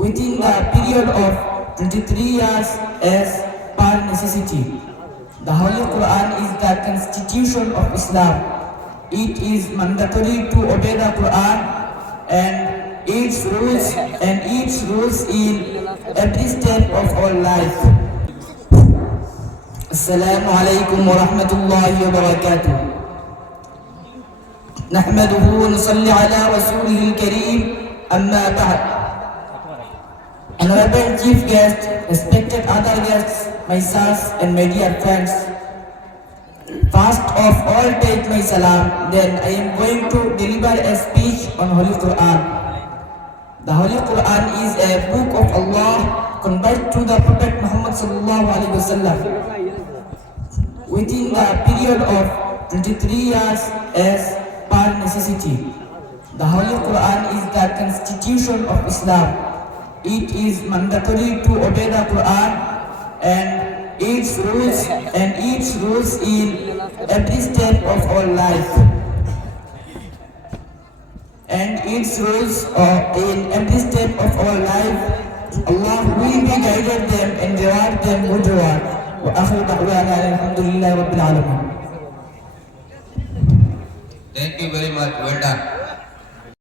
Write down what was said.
within the period of 23 years as per necessity. The Holy Quran is the constitution of Islam. It is mandatory to obey the Quran and its rules in every step of our life. Assalamu alaikum wa rahmatullahi wa barakatuh. نحمده ونصلي على رسوله الكريم أما بعد. Honorable Chief Guest, respected other guests, my sons and my dear friends, first of all take my salam, then I am going to deliver a speech on Holy Quran. The Holy Quran is a book of Allah conveyed to the Prophet Muhammad sallallahu alaihi wasallam within the period of 23 years as per necessity. The Holy Quran is the constitution of Islam. It is mandatory to obey the Quran and its rules in every step of our life. And its rules in every step of our life, Allah will be guided them and reward them with reward. Wa akhiru da'wana alhamdulillahi rabbil alamin. Thank you very much. Well done.